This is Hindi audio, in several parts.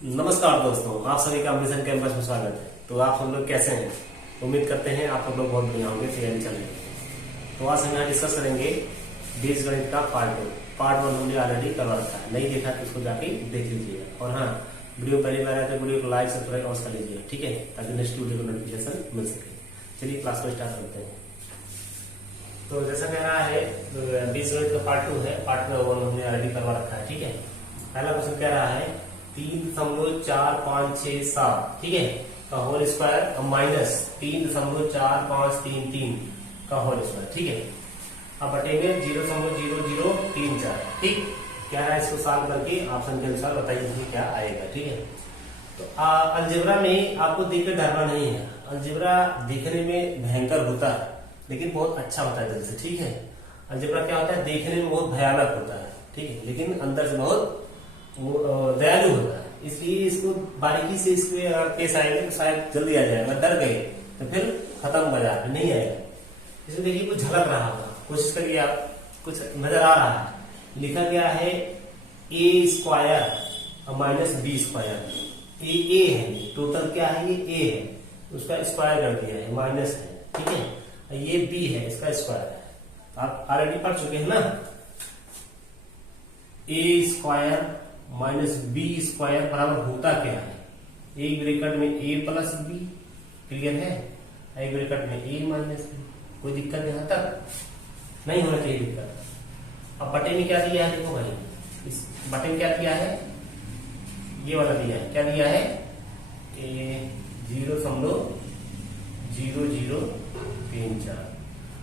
नमस्कार दोस्तों, आप सभी का मिशन कैंपस में स्वागत है। तो आप सब लोग कैसे हैं? उम्मीद करते हैं आप सब लोग बहुत बढ़िया होंगे, तैयारी चल रही है। तो आज हम यहाँ डिस्कस करेंगे बीजगणित का पार्ट वन हमने ऑलरेडी करवा रखा है। नहीं देखा तो उसको जाके देख लीजिएगा। और हाँ, वीडियो पहली बार आया तो वीडियो को लाइक सब्सक्राइब और कर लीजिएगा, ठीक है, ताकि नेक्स्ट वीडियो को नोटिफिकेशन मिल सके। चलिए क्लास को स्टार्ट करते हैं। तो जैसा कह रहा है बीजगणित का पार्ट टू है, पार्ट वन हमने ऑलरेडी करवा रखा है, ठीक है। पहला क्वेश्चन कह रहा है 3.4567, ठीक है, का होल स्क्वायर माइनस 3.4533 का होल स्क्वायर, ठीक है। अब बटेंगे 0.0034, ठीक। क्या है, इसको सॉल्व करके ऑप्शन के अनुसार बताइए क्या आएगा, ठीक है। तो अलजेब्रा में आपको देखकर डरना नहीं है। अलजेब्रा देखने में भयंकर होता है लेकिन बहुत अच्छा होता है दिल से, ठीक है। अलजेब्रा क्या होता है, देखने में बहुत भयानक होता है, ठीक है, लेकिन अंदर से बहुत दयालु होता है। इसलिए इसको बारीकी से इसमें अगर पेश आएंगे तो शायद जल्दी आ जाएगा। डर गए तो फिर खत्म बाजार में नहीं आएगा। इसमें देखिए कुछ झलक रहा होगा, कोशिश करिए आप, कुछ नजर आ रहा है। लिखा गया है A square minus B square. ए है, टोटल क्या है, ये ए है, उसका स्क्वायर कर दिया है, माइनस है, ठीक है। ये बी है, इसका स्क्वायर है। आप ऑलरेडी पढ़ चुके हैं ना। ए स्क्वायर माइनस बी स्क्वायर बराबर होता क्या है, एक ब्रैकेट में ए प्लस बी, क्लियर है, एक ब्रैकेट में ए माइनस बी। कोई दिक्कत यहां तक नहीं होना चाहिए दिक्कत। अब बटे में क्या दिया है, देखो भाई, इस बटे में क्या दिया है, ये वाला दिया है, क्या दिया है, 0.0034।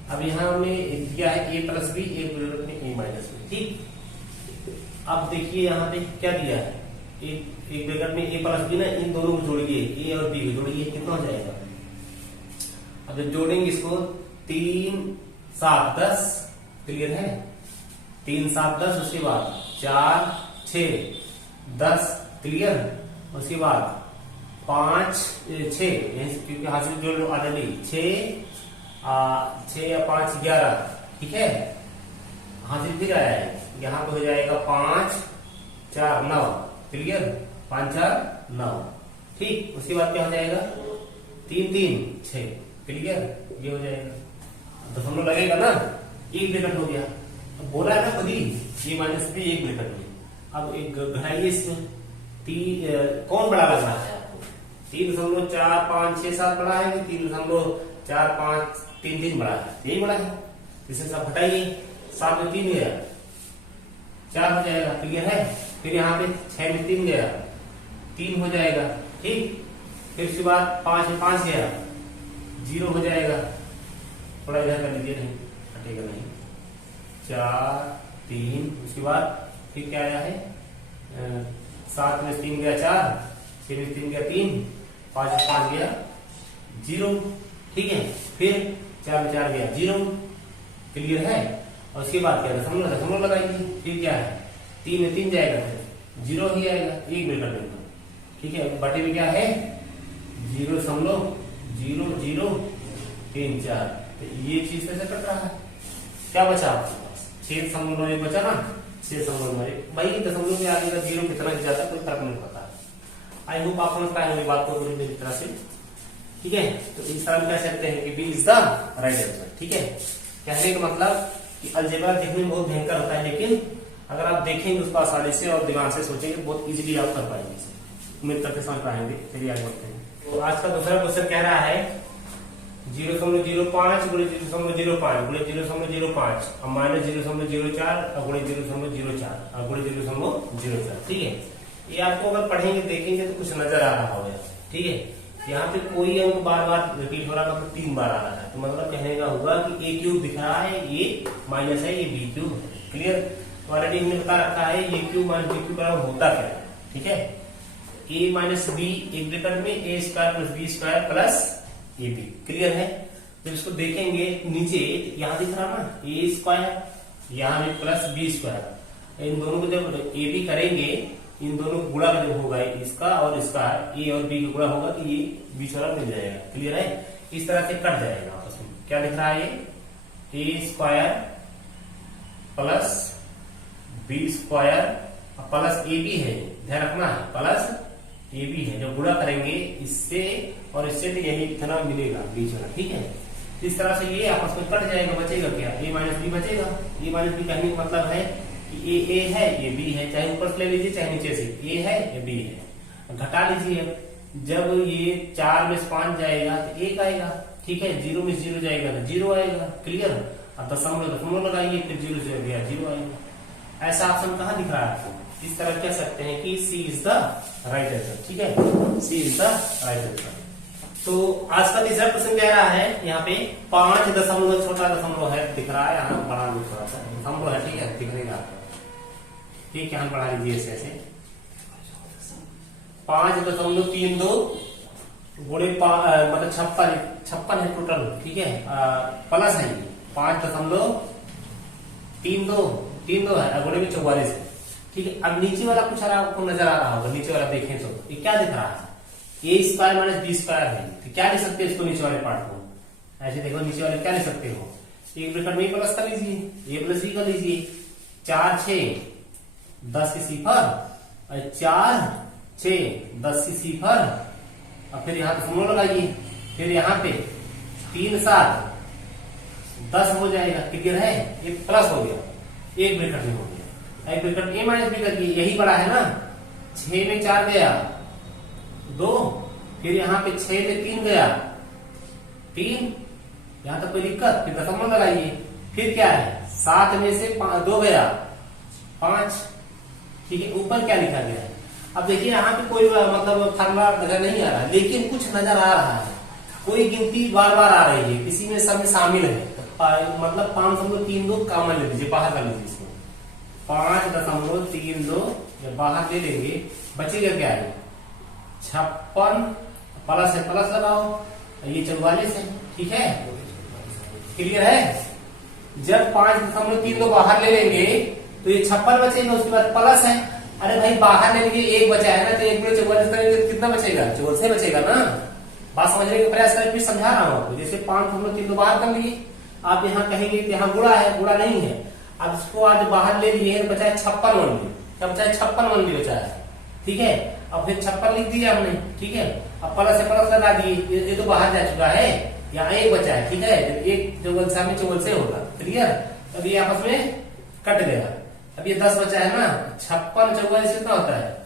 अब यहाँ में दिया है ए प्लस बी, एक ब्रैकेट में ए माइनस बी, ठीक। अब देखिए यहाँ पे क्या दिया है, एक ब्रैकेट में ए प्लस बी ना, इन दोनों को जोड़िए, ए और बी को जोड़िए, कितना हो जाएगा। अब जब जोड़ेंगे इसको 3 7 10, क्लियर है, 3 7 10, उसके बाद 4 6 10, क्लियर। उसके बाद 5 6, क्योंकि हासिल जोड़ ऑलरेडी 6 या 5 11, ठीक है, हासिल फिर आया है, यहाँ पे हो जाएगा 5 4 9, क्लियर, 5 4 9, ठीक। उसके बाद क्या हो जाएगा, 3 3 6, क्लियर, ये हो जाएगा। दशमलव लगेगा ना, एक ब्रैकेट हो गया। अब बोला है ना खुद ही, ये माइनस बी एक ब्रैकेट में। अब एक घटाइए इसमें, कौन बड़ा लग रहा है आपको, 3.4567 बड़ा है कि 3.4533 बड़ा है, यही बड़ा है। इसे सब घटाइए, 7 में 3 गया, 4 हो जाएगा, क्लियर है। फिर यहाँ पे 6 में 3 गया, 3 हो जाएगा, ठीक। फिर उसके बाद 5 में 5 गया, 0 हो जाएगा। थोड़ा इधर कर लीजिए, नहीं हटेगा नहीं, 4 3। उसके बाद फिर क्या आया है, 7 में 3 गया 4, 6 में 3 गया 3, 5 में 5 गया 0, ठीक है। फिर 4 में 4 गया 0, क्लियर है। और उसके बाद क्या, दशमलव लगाएंगे, फिर क्या है, 3 में 3 जाएगा, फिर 0 ही आएगा, एक ब्रैकेट में, ठीक है। बटे में क्या है, 0.0034। तो ये चीज कैसे कट रहा है, क्या बचा आपके पास, 6.9 बचा ना, 6.9। भाई दशमलव में आगे का 0 कितना जाता है कोई फर्क नहीं पड़ता। आई होप आप समझ पाए बात को पूरी मेरी तरह से, ठीक है। तो इस तरह कह सकते हैं कि B is the right answer, ठीक है। कहने का मतलब कि अलजेब्रा देखने में बहुत भयंकर होता है, लेकिन अगर आप देखेंगे उसको आसानी से और दिमाग से सोचेंगे, बहुत इजीली आप कर पाएंगे इसे। उम्मीद करके समझ पाएंगे। चलिए आगे बढ़ते हैं। तो आज का दूसरा क्वेश्चन कह रहा है 0.05 गुणित 0.05 गुणित 0.05 और माइनस 0.04 और गुणित 0.04 और गुणित 0.04, ठीक है। ये आपको अगर पढ़ेंगे देखेंगे तो कुछ नजर आ रहा होगा, ठीक है। यहाँ पे कोई अंक बार बार रिपीट हो रहा है, मतलब 3 बार आ रहा है, तो मतलब कहने का होगा कि ए क्यूब दिख रहा है, ये माइनस है, ये बी क्यूब है, क्लियर। तो ऑलरेडी हमने बता रखा है ये क्यूब माइनस बी क्यूब बराबर होता क्या है, ठीक है। ए माइनस बी, एक ब्रैकेट में A square plus B square plus A B, clear है। जब इसको देखेंगे नीचे, यहाँ दिख रहा ना ए स्क्वायर, यहाँ में प्लस बी स्क्वायर, इन दोनों को जब ए बी करेंगे, इन दोनों को गुणा जब होगा, इसका और इसका, ए और बी का गुणा होगा तो ये बीच वाला मिल जाएगा, क्लियर है। इस तरह से कट जाएगा आपस में। क्या दिख रहा है, ये A square plus B square plus A B है, ध्यान रखना है, प्लस ए बी है, जब गुणा करेंगे इससे और इससे तो यही इतना मिलेगा बीच वाला, ठीक है। इस तरह से ये आपस में कट जाएगा, बचेगा क्या, ए माइनस बी बचेगा। ए माइनस बी कहने का मतलब है कि ए है ये बी है, चाहे ऊपर से ले लीजिए चाहे नीचे से, ए है ये बी है। घटा लीजिए, जब ये 4 में से 5 जाएगा तो 1 आएगा, ठीक है। 0 में 0 जाएगा तो 0 आएगा, क्लियर। अब दशमलव लगाइए, फिर 0 से गया 0 आएगा। ऐसा ऑप्शन कहाँ दिख रहा है आपको? इस तरह कह सकते हैं कि सी इज द राइट आंसर, ठीक है, सी इज द राइट आंसर। तो आज का तीसरा क्वेश्चन कह रहा है यहाँ पे 5 दशमलव, छोटा दशमलव है दिख रहा है, यहाँ बड़ा थोड़ा सा दशमलव है, ठीक है, दिख रही है, ठीक है। यहाँ बढ़ा लीजिए ऐसे 5.32 गुणे मतलब 56 है टोटल, ठीक है, प्लस है ये 5.32 है, गुणे में 44 है, ठीक है। अब नीचे वाला कुछ आपको नजर आ रहा होगा, नीचे वाला देखें तो ये क्या दिख रहा है, A square minus B square है, तो क्या लिख सकते हैं इसको नीचे वाले पार्ट को, ऐसे देखो नीचे वाले क्या लिख सकते हो, एक ब्रैकेट में प्लस कर लीजिए, ए प्लस बी कर लीजिए, 4 6 10 की सिफर, 4 6 10 की सिफर, और फिर यहाँ दशमलव लगाइए, फिर यहाँ पे 3 7 10 हो जाएगा, क्लियर है, ये प्लस हो गया, एक ब्रैकेट में हो गया, एक ब्रैकेट ए माइनस बी करिए, यही बड़ा है ना, 6 में 4 गया 2, फिर यहाँ पे 6 में 3 गया 3, यहाँ तक कोई दिक्कत, फिर दशमलव लगाइए, फिर क्या है 7 में से 2 गया 5, ठीक है। ऊपर क्या लिखा गया है, अब देखिए यहाँ पे कोई मतलब फार्मूला नजर नहीं आ रहा है, लेकिन कुछ नजर आ रहा है, कोई गिनती बार बार आ रही है, किसी में सब में शामिल है, मतलब 5.32 कॉमन ले लीजिए, बाहर कर लीजिए इसको, 5.32 जब बाहर ले लेंगे बचेगा क्या है 56, प्लस है प्लस लगाओ, ये 44 है, ठीक है, क्लियर है। जब 5.32 बाहर ले लेंगे तो ये 56 बचेगा, उसके बाद प्लस है, अरे भाई बाहर ले लेंगे 1 बचा है ना, तो 1 में 44 करेंगे तो कितना बचेगा, 44 बचेगा ना। बात समझने का प्रयास करें, फिर समझा रहा हूं आपको, जैसे 5.32 बाहर कर लिए, आप यहाँ कहेंगे कि यहाँ गुणा है, गुणा नहीं है, अब इसको आज बाहर ले लिए बचा है 56 ओनली, क्या बचा है 56 ओनली बचा है, ठीक है। अब फिर 56 लिख दिया हमने, ठीक है, अब प्लस से प्लस लगा दिए, ये तो बाहर जा चुका है, यहाँ 1 बचा है, ठीक है, एक 44 से होगा, क्लियर। अब ये आपस में कट गया, अब ये 10 बचा है ना, 56 44 कितना होता है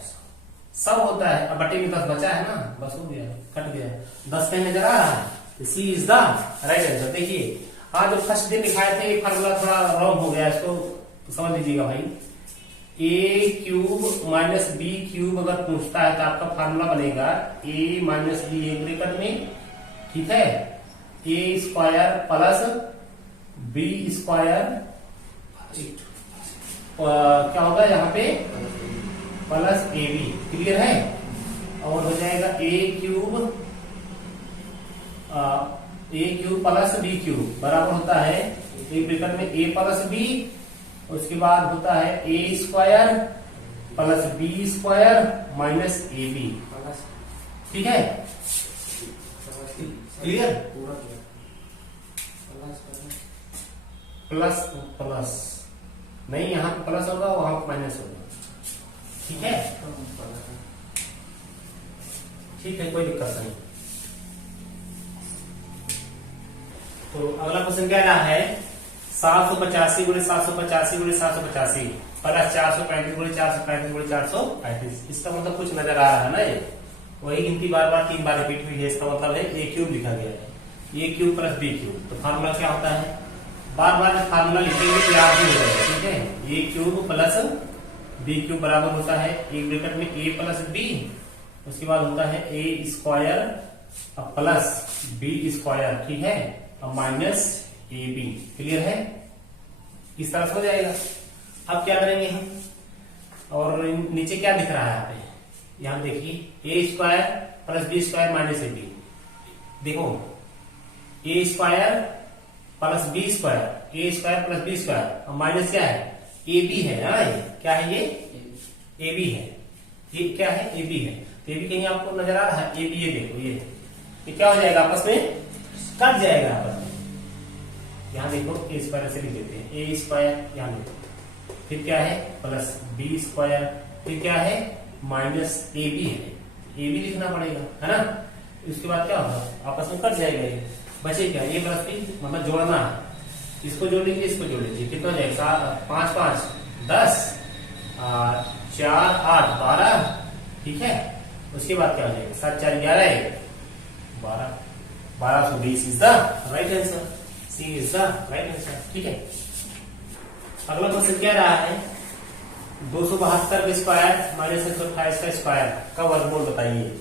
100 होता है, अब बटे में 10 बचा है ना, बस हो गया, कट गया, 10 कहीं नजर आ रहा है, सी इज द राइट आंसर। देखिए आज जो फर्स्ट दिन दिखाए थे ये फार्मूला थोड़ा रॉन्ग हो गया, इसको तो समझ लीजिएगा भाई, ए क्यूब माइनस बी क्यूब अगर पूछता है तो आपका फार्मूला बनेगा ए माइनस बी एक ब्रैकेट में, ठीक है, A square plus B square, क्या होगा यहाँ पे प्लस ए बी, क्लियर है, और हो जाएगा ए क्यूब प्लस बी क्यूब बराबर होता है एक ब्रैकेट में ए प्लस बी, उसके बाद होता है A square plus B square minus A B, ठीक है, क्लियर, प्लस प्लस नहीं, यहाँ पे प्लस होगा वहां पे माइनस होगा, ठीक है, ठीक है, कोई दिक्कत नहीं। तो अगला क्वेश्चन क्या रहा है 785 गुणे 785 गुणे 785 प्लस 435 गुणे 435 गुणे 435, इसका मतलब कुछ नजर आ रहा है ना, ये वही गिनती बार बार 3 बार रिपीट हुई है, इसका मतलब है ए क्यूब लिखा गया है, A cube plus B cube. तो फार्मूला क्या होता है, बार बार फार्मूला लिखेंगे तो याद भी हो जाएगा, ठीक है, A cube plus B cube बराबर होता है एक ब्रैकेट में ए प्लस बी, उसके बाद होता है A square plus B square, ठीक है, और माइनस ए बी, क्लियर है, इस तरह से हो जाएगा। अब क्या करेंगे हम, और नीचे क्या दिख रहा है यहाँ पे, यहाँ देखिए A square plus B square minus A B, देखो A square plus B square, A square plus B square, और माइनस क्या है ए बी है ना, ये क्या है, ये ए बी है, ये क्या है ए बी है, तो ए बी कहीं आपको नजर आ रहा है, ए बी, ये देखो ये क्या हो जाएगा आपस में कट जाएगा आपस में, यहाँ देखो ए स्क्वायर से लिख देते हैं, ए स्क्वायर यहाँ देखो, फिर क्या है प्लस बी स्क्वायर, फिर क्या है माइनस ए बी है, ए भी लिखना पड़ेगा, है ना। इसके बाद क्या होगा, आपस में कट जाएगा ये, बचे क्या ए प्लस बी, मतलब जोड़ना है। इसको जोड़ लीजिए, इसको जोड़ लीजिए, कितना हो जाएगा, 5 5 10 4 8 12, ठीक है। उसके बाद क्या हो जाएगा, 7 4 11 12, 1220 is the right answer, C is the right answer, ठीक है। अगला क्वेश्चन क्या रहा है, 272 का स्क्वायर माइनस 128 का स्क्वायर का वर्गमूल बताइए।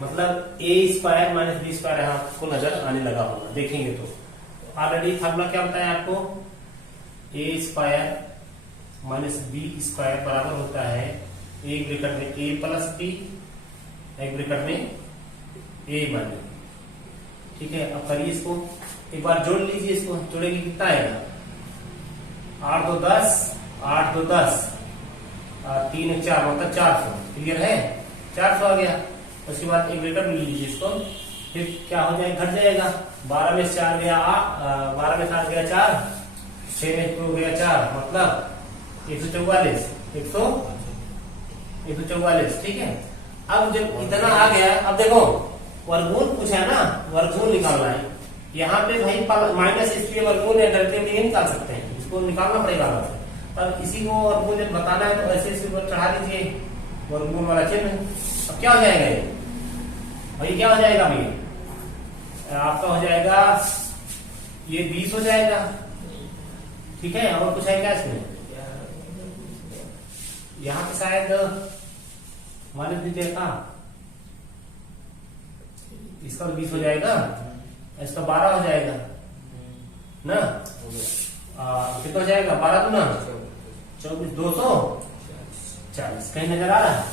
मतलब ए स्क्वायर माइनस बी स्क्वायर यहाँ आपको नजर आने लगा होगा, देखेंगे तो ऑलरेडी फार्मूला क्या बताया आपको, ए स्क्वायर माइनस बी स्क्वायर बराबर होता है एक ब्रैकेट में ए प्लस बी, एक ब्रैकेट में ए माइनस, ठीक है। अब करिए इसको, एक बार जोड़ लीजिए, इसको जोड़ेंगे कितना आएगा, 8 2 10 8 2 10 3 1 4 मतलब 400, क्लियर है, 400 आ गया। उसके बाद एक ब्रैकेट में लीजिए इसको, फिर क्या हो जाएगा, घट जाएगा, 12 में 4 गया 8, 12 में 7 गया 4, 6 में 2 गया 4, मतलब 144, 144, ठीक है। अब जब इतना आ गया, अब देखो वर्गमूल पूछा है ना, वर्गमूल निकालना है। यहाँ पे भाई माइनस इसलिए वर्गमूल है, डरते नहीं निकाल सकते हैं, इसको निकालना पड़ेगा। अब इसी को वर्गमूल जब बताना है तो ऐसे इसके ऊपर चढ़ा दीजिए वर्गमूल वाला चिन्ह। अब क्या हो जाएगा ये भाई, क्या हो जाएगा अभी, आपका हो जाएगा ये 20 हो जाएगा, ठीक है। और कुछ है क्या इसमें, यहाँ पे शायद माइनस भी देखा, इसका 20 हो जाएगा, इसका 12 हो जाएगा ना, कितना हो जाएगा, 12 दूना 24, 240, कहीं नजर आ रहा है,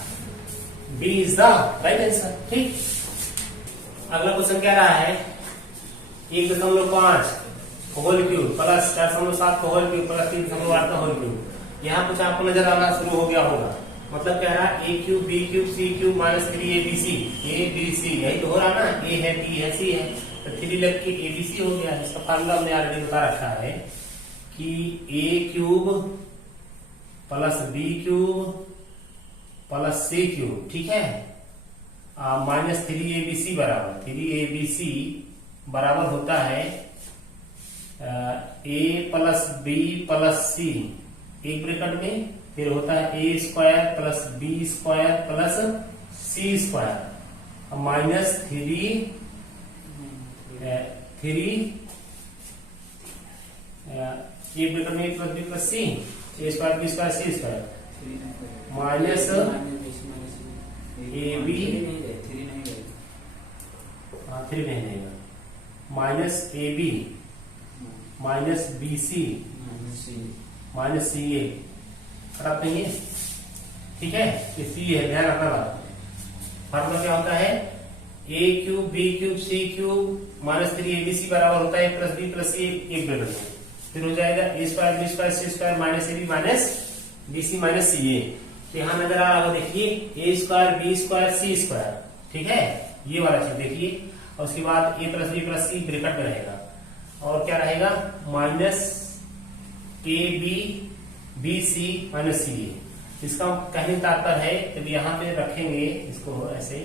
B is the right answer, ठीक। अगला क्वेश्चन क्या रहा है, 1.5 होल क्यूब प्लस 4.7 का होल क्यूब प्लस 3.8 का होल क्यूब। यहाँ कुछ आपको नजर आना शुरू हो गया होगा, मतलब कह रहा है A cube B cube C cube minus 3 A B C, A B C यही तो हो रहा ना, ए है बी है सी है, तो 3 लग के ए बी सी हो गया। इसका फार्मूला हमने ऑलरेडी बता रखा है कि A cube plus B cube plus C cube, ठीक है, माइनस 3 ए बी सी बराबर 3 ए बी सी बराबर होता है A plus B plus C, एक ब्रैकेट में, फिर होता है A square plus B square plus C square minus 3 एक ब्रैकेट में A plus B plus C, A square B square C square minus A B 3 नहीं देगा, minus A B minus B C minus C A, खराब नहीं है, ठीक है। ये सी है, ध्यान रखना बात। फार्मूला क्या होता है, A cube B cube C cube minus 3 A B C बराबर होता है प्लस बी प्लस सी, एक ब्रैकेट में, फिर हो जाएगा A square B square C square minus A B minus B C minus C A. तो यहाँ नजर आ रहा होगा, देखिए A square B square C square, ठीक है, ये वाला चीज देखिए। और उसके बाद ए प्लस सी ब्रैकेट में रहेगा, और क्या रहेगा, minus A B B C minus C A. इसका कहने का तात्पर्य है, जब यहाँ पे रखेंगे इसको ऐसे,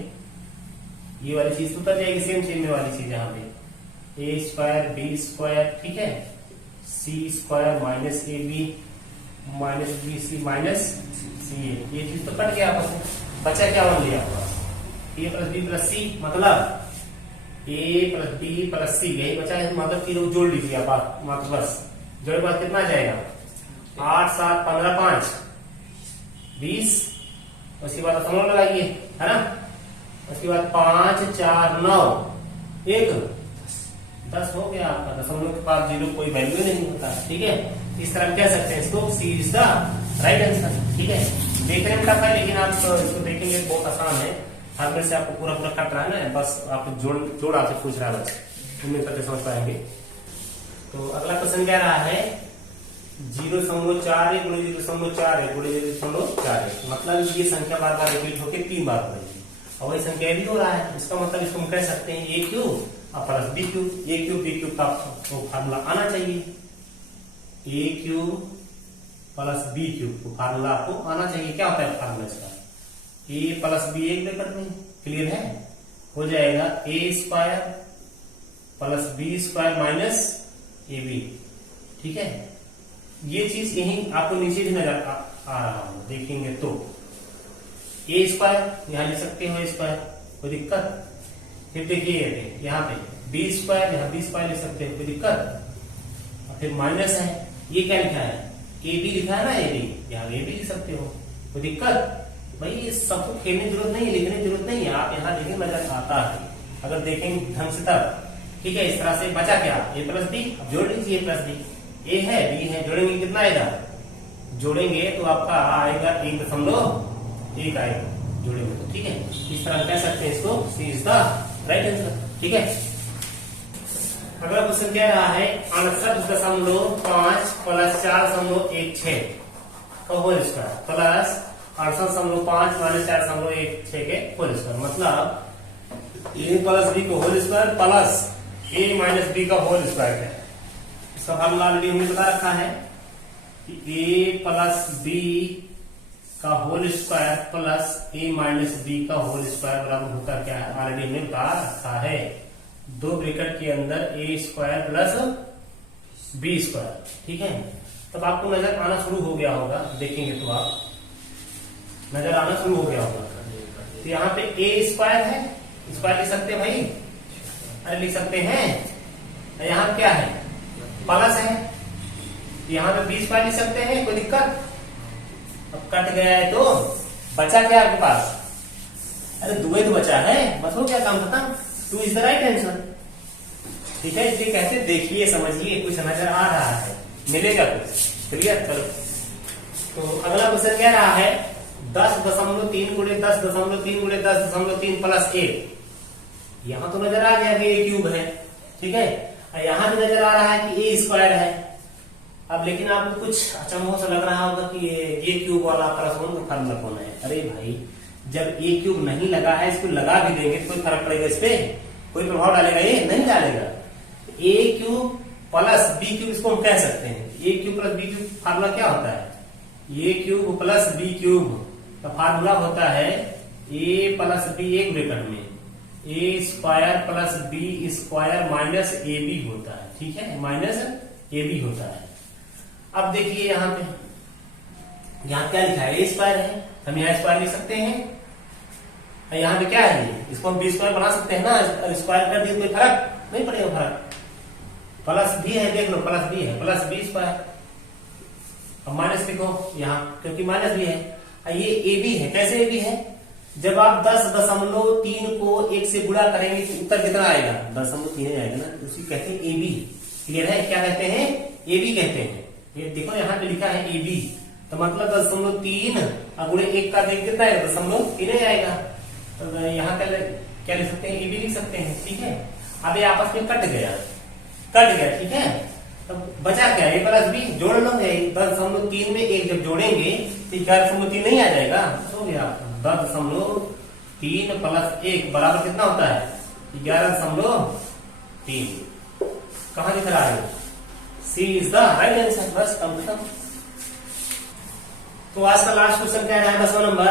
ये वाली चीज तो उतर जाएगी, सेम सेम वाली चीज यहाँ पे, ए स्क्वायर बी स्क्वायर, ठीक है, C square minus A B minus B C minus C A, ये चीज तो कट गया आपस में, बचा क्या बन गया आपका, ए प्लस बी प्लस सी, मतलब ए प्लस बी प्लस सी, यही बचा है, मतलब तीनों जोड़ लीजिए आप, मतलब बस जोड़ बाद कितना जाएगा, 8 7 15 5 20, उसके बाद दशमलव लगाइए, है ना, उसके बाद 5 4 9 1 10 हो गया आपका, दशमलव के पास जीरो कोई वैल्यू नहीं होता, ठीक है। इस तरह कह सकते हैं इसको, सी इज द राइट आंसर, ठीक है। देखने में टफ है, लेकिन आप इसको देखेंगे बहुत आसान है, हर में से आपको पूरा पूरा कट रहा है ना, बस आप जोड़ आपसे पूछ रहा है, बस उम्मीद करके समझ पाएंगे। तो अगला क्वेश्चन क्या रहा है, 0.4 गुणे 0.4 गुणे 0.4, मतलब ये संख्या बार बार रिपीट होकर 3 बार हो रही है, और वही संख्या भी हो रहा है, इसका मतलब इसको हम कह सकते हैं ए क्यूब और plus B cube, A cube B cube का फार्मूला आना चाहिए, A cube plus B cube को फार्मूला आपको आना चाहिए। क्या होता है फार्मूला इसका, ए प्लस बी एक ब्रैकेट में, क्लियर है, हो जाएगा A square plus B square minus A B. ठीक है, ये चीज यही आपको नीचे भी नजर आ रहा हो, देखेंगे तो ए स्क्वायर यहां लिख सकते हो, ए स्क्वायर, कोई दिक्कत। फिर देखिए यहाँ पे बी स्क्वायर, यहाँ बी स्क्वायर लिख सकते हो, कोई दिक्कत। और फिर माइनस है, ये क्या लिखा है, ए बी लिखा है ना, ए बी, यहाँ ए बी लिख सकते हो, कोई दिक्कत। भाई सबको खेलने की जरूरत नहीं है, लिखने की जरूरत नहीं है, आप यहाँ देखेंगे नजर आता है अगर देखेंगे ढंग से तब। ठीक है, इस तरह से बचा क्या, ए प्लस बी, जोड़ लीजिए ए प्लस बी, ए है बी है, जोड़ेंगे कितना आएगा, जोड़ेंगे तो आपका आएगा 1.1 आएगा, जोड़ेंगे तो। ठीक है, इस तरह कह सकते हैं इसको, सी इज द राइट आंसर। ठीक है, अगला क्वेश्चन क्या रहा है, 68.5 प्लस 4.16 का होल स्क्वायर प्लस 68.5 माइनस 4.16 के होल स्क्वायर, मतलब ए प्लस बी का होल स्क्वायर प्लस ए माइनस बी का होल स्क्वायर है। इसका फॉर्मूला ऑलरेडी हमने बता रखा है कि ए प्लस बी का होल स्क्वायर प्लस ए माइनस बी का होल स्क्वायर बराबर होता क्या है, ऑलरेडी हमने बता रखा है, दो ब्रैकेट के अंदर ए स्क्वायर प्लस बी स्क्वायर। ठीक है, तब आपको नजर आना शुरू हो गया होगा, देखेंगे तो आप नजर आना शुरू हो गया होगा। तो यहाँ पे ए स्क्वायर है, स्क्वायर लिख सकते हैं भाई, अरे लिख सकते हैं। यहाँ क्या है, प्लस है, यहाँ पे बी स्क्वायर लिख सकते हैं, कोई दिक्कत। अब कट गया है तो बचा क्या आपके पास, अरे दुए तो बचा है, बस हो गया काम खत्म, 2 इज द राइट आंसर। ठीक है, इसलिए कहते देखिए समझिए, कुछ नजर आ रहा है, मिलेगा कुछ, क्लियर। चलो तो अगला क्वेश्चन क्या रहा है, 10.3 गुणे 10.3 गुणे 10.3 प्लस 1, यहां तो नजर आ गया कि ए क्यूब है। ठीक है, यहां भी नजर आ रहा है कि ए स्क्वायर है। अब लेकिन आपको कुछ अचंभव सा लग रहा होगा कि ए क्यूब वाला प्रश्न का फॉर्मूला कौन है। अरे भाई, जब ए क्यूब नहीं लगा है, इसको लगा भी देंगे तो कोई फर्क पड़ेगा इस पे, कोई प्रभाव डालेगा, ये नहीं डालेगा। A cube plus B cube, इसको हम कह सकते हैं A cube plus B cube, formula क्या होता है, A cube plus B cube का फार्मूला होता है ए प्लस बी एक ब्रैकेट में A square plus B square minus A B होता है। ठीक है, माइनस ए बी होता है। अब देखिए यहाँ पे, यहाँ क्या लिखा है, ए स्क्वायर है, हम यहाँ स्क्वायर लिख सकते हैं। यहाँ पे क्या है, ये इसको हम बी स्क्वायर बना सकते हैं ना, स्क्वायर कर दिए कोई फर्क नहीं पड़ेगा, फर्क प्लस बी है, देख लो प्लस बी है, प्लस बी स्क्वायर। अब माइनस लिखो यहाँ, क्योंकि माइनस भी है। ये ए बी है, कैसे ए बी है, जब आप 10.3 को 1 से गुणा करेंगे तो उत्तर कितना आएगा, 10.3 आएगा ना, उसी कहते हैं ए बी। क्लियर है, क्या कहते हैं, ए बी कहते हैं। ये देखो यहाँ पे लिखा है ए बी, तो मतलब 10.3 और गुणे 1 का देख कितना है, 10.3 आएगा। तो यहाँ क्या लिख सकते हैं, ए बी लिख सकते हैं। ठीक है, अब ये आपस में कट गया। ठीक है, तो बचा क्या, ए प्लस बी, जोड़ लोगे 10.3 में 1 जब जोड़ेंगे तो 11.3 नहीं आ जाएगा, हो गया 10.3 प्लस 1 बराबर कितना होता है, 11.3। कहां दिख रहा है, सी इज द राइट आंसर। बस खत्म। तो आज का लास्ट क्वेश्चन क्या है, 10वां नंबर,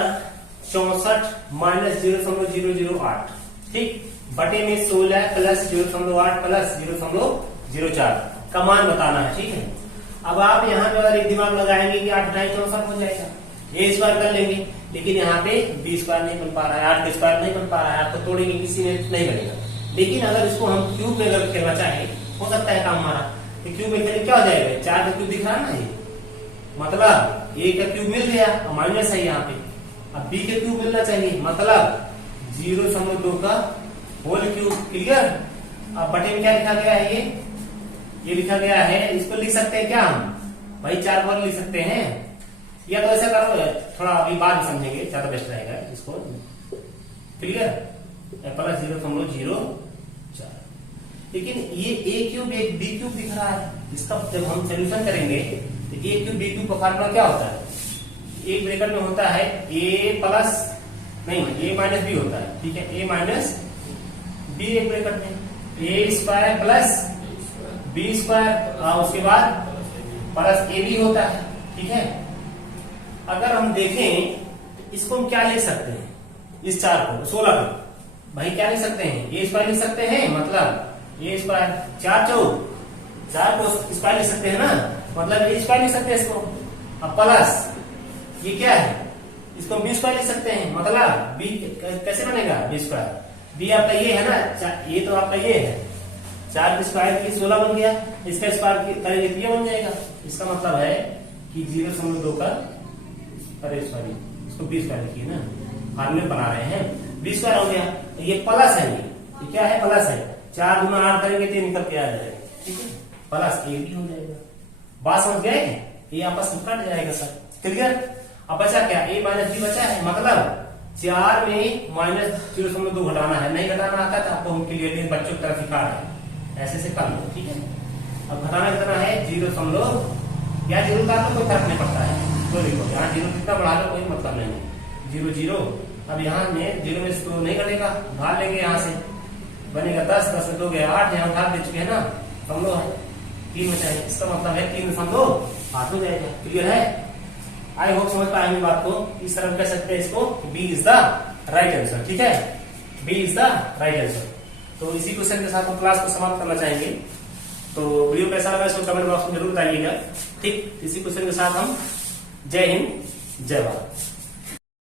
64 माइनस 0.008, ठीक, बटे में 16 प्लस 0.8 प्लस 0.04 का मान बताना है। ठीक है, अब आप यहाँ पे अगर एक दिमाग लगाएंगे कि 8 ढाई 64 हो जाएगा, ए स्क्वायर कर लेंगे, लेकिन यहाँ पे बी स्क्वायर नहीं बन पा रहा है, 8 का स्क्वायर नहीं बन पा रहा है, आपको तोड़ेंगे किसी में नहीं बनेगा। लेकिन अगर इसको हम क्यूब में अगर खेलना चाहें, हो सकता है काम हमारा, तो क्यूब में खेलें क्या हो जाएगा, 4 का क्यूब दिख रहा है ना, ये मतलब ए का क्यूब मिल गया, माइनस है यहाँ पे। अब बी का क्यूब मिलना चाहिए, मतलब 0.2 का होल क्यूब। क्लियर। अब बटे में क्या लिखा गया है, ये लिखा गया है, इसको लिख सकते हैं क्या हम भाई, 4 बार लिख सकते हैं, या तो ऐसा करो, थोड़ा अभी बाद में समझेंगे, ज्यादा बेस्ट रहेगा इसको। Clear, plus 0.04। लेकिन ये ए क्यूब एक बी क्यूब दिख रहा है, इसका जब हम सोल्यूशन करेंगे तो ए क्यूब बी क्यूब का फार्मूला क्या होता है, एक ब्रैकेट में होता है ए प्लस नहीं ए माइनस बी होता है। ठीक है, ए माइनस बी एक ब्रैकेट में, A square plus B square, उसके बाद प्लस ए बी होता है। ठीक है, अगर हम देखें इसको हम क्या लिख सकते हैं, इस 4 को 16 को भाई क्या लिख सकते हैं, ए स्क्वायर लिख सकते हैं, मतलब ए स्क्वायर 4 को स्क्वायर लिख सकते हैं ना, मतलब ए स्क्वायर लिख सकते हैं इसको। अब प्लस ये क्या है, इसको बी स्क्वायर लिख सकते हैं, मतलब बी कैसे बनेगा, बी स्क्वायर, बी आपका ये है ना, ये तो आपका ये है 4 स्क्वायर की 16 बन गया, इसका स्क्वायर करेंगे तो ये बन जाएगा। इसका मतलब है कि 0.2 का, अरे सॉरी इसको बी स्क्वायर लिखिए ना, फार्मूले बना रहे हैं, बी स्क्वायर हो गया। तो ये प्लस है, ये क्या है, प्लस है, 4 गुना 8 करेंगे तो निकल के आ जाएगा, ठीक है, प्लस ए भी हो जाएगा। बात समझ गए, ये आपस में कट जाएगा सर, क्लियर। अब बचा क्या, ए माइनस बी बचा है, मतलब 4 में -0.2 घटाना है, नहीं घटाना आता था आपको, हम क्लियर बच्चों की तरफ सिखा रहे हैं, ऐसे से कर लो, ठीक है। अब घटाना कितना है, 0 या 0 का तो कोई फर्क नहीं पड़ता है, तो लिखो यहाँ 0 कितना बढ़ा लो कोई मतलब नहीं है, 0 0। अब यहाँ में 0 में से 2 नहीं कटेगा, भाग लेंगे यहाँ से, बनेगा 10, 10 में 2 गया 8, यहाँ भाग दे चुके हैं ना, हम लोग 3 बचा है, इसका मतलब है 3.8 हो जाएगा, क्लियर है। आई होप समझ पाए मेरी बात को। इस तरह कह सकते हैं इसको, B is the right answer, ठीक है, B is the right answer. तो इसी क्वेश्चन के साथ हम क्लास को समाप्त करना चाहेंगे। तो वीडियो कैसा लगा इसको कमेंट बॉक्स में जरूर बताइएगा, ठीक। इसी क्वेश्चन के साथ हम जय हिंद जय भारत।